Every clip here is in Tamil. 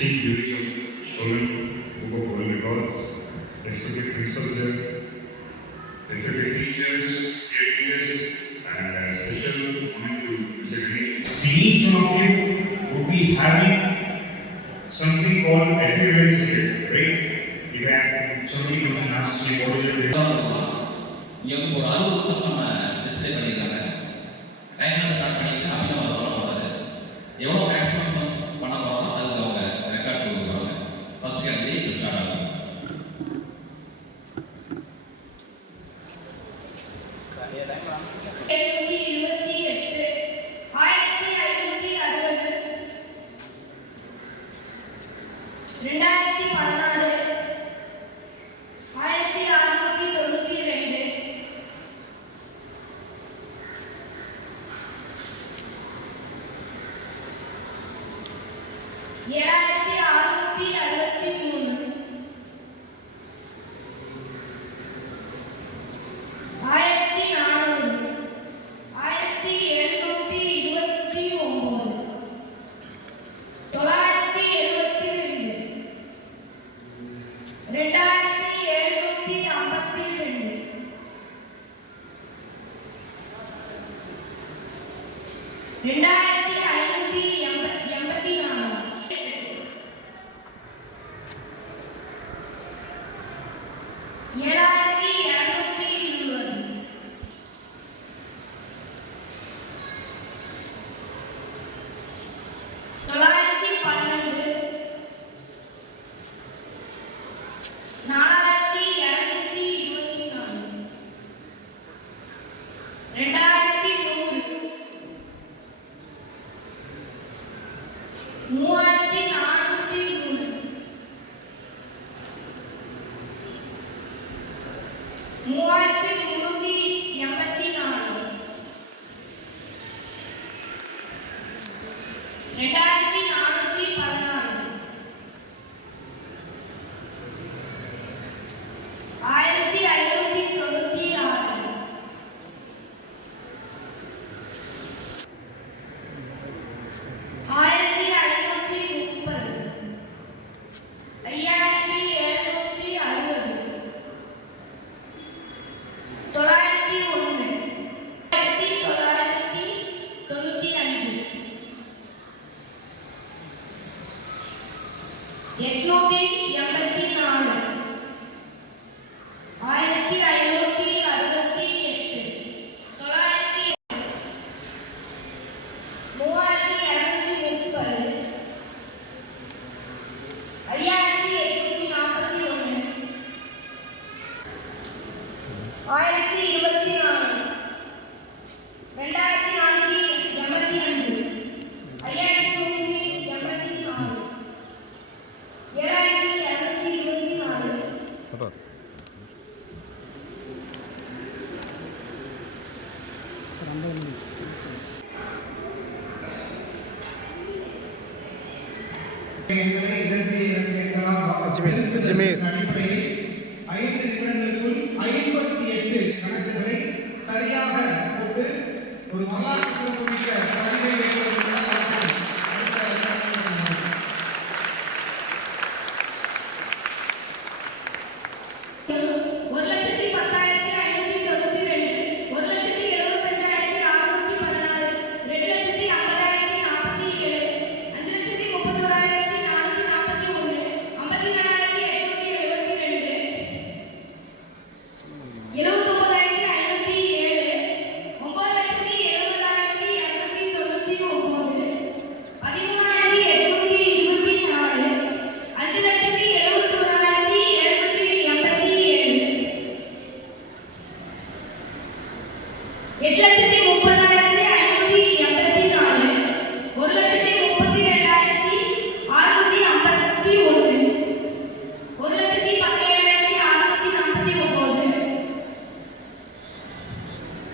distinct units of Solan Book of Oral principals here, teachers, teachers, and a special to of you would be having something called appearance here, right? We somebody comes and asks me what is retire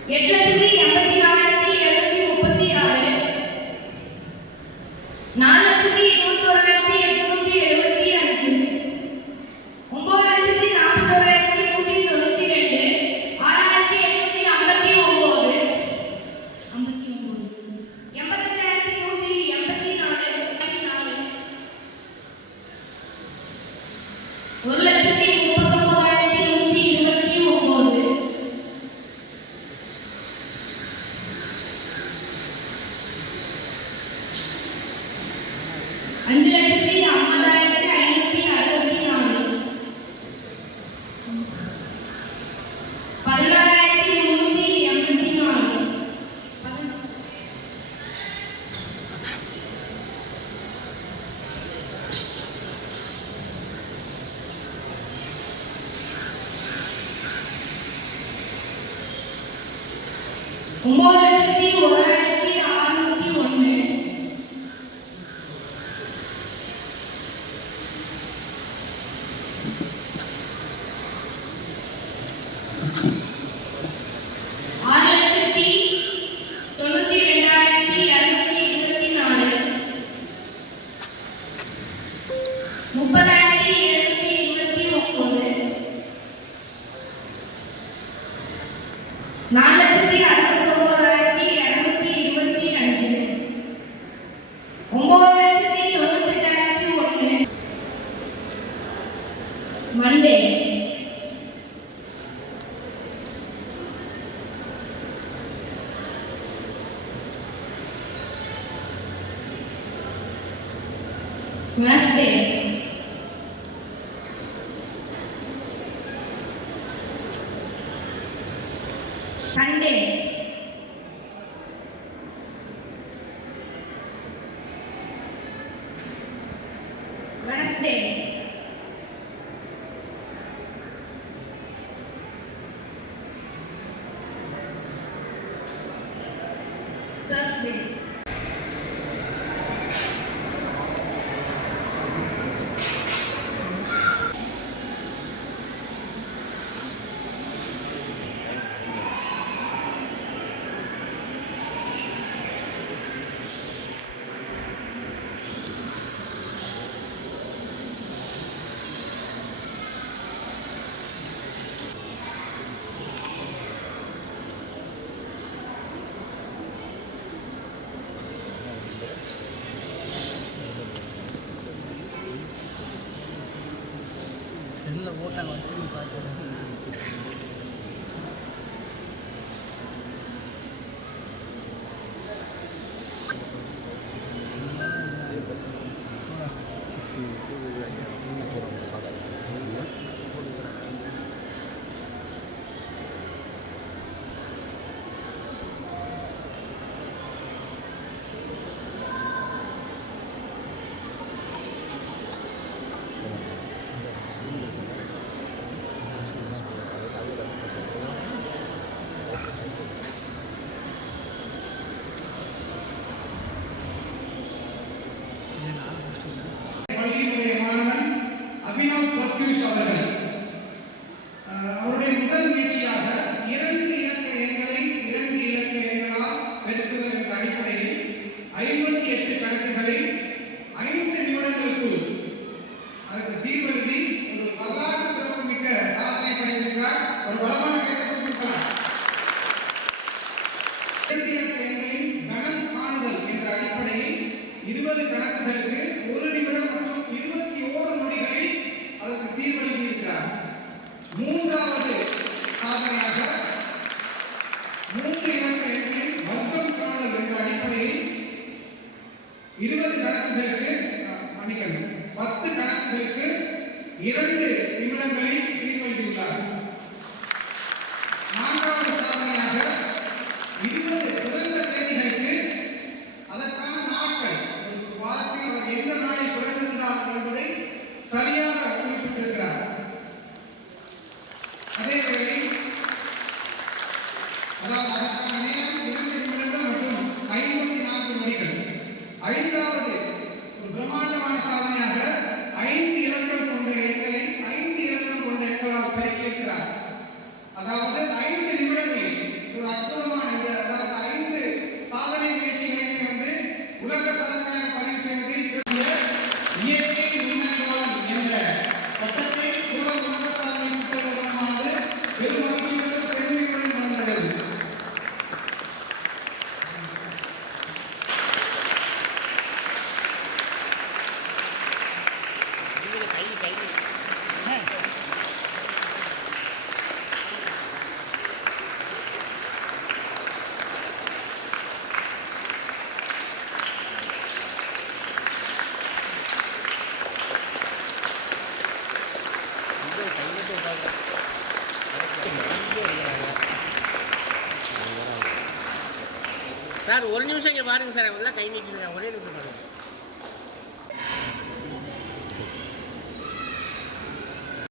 எட்டு லட்சத்தி முப்பதாயிரத்தி எழுநூத்தி இருபத்தி ஒன்பது நாலு லட்சத்தி அறுபத்தி ஒன்பதாயிரத்தி இரநூத்தி இருபத்தி அஞ்சு ஒன்பது லட்சத்தி தொண்ணூத்தெட்டாயிரத்தி ஒன்று Monday Wednesday. Last day. 我带完去发现。Sir ஒரு நிமிஷம் இங்கே பாருங்க சார் எல்லாம் கை நீட்டிருக்காங்க ஒரே நிமிஷம் பாருங்க.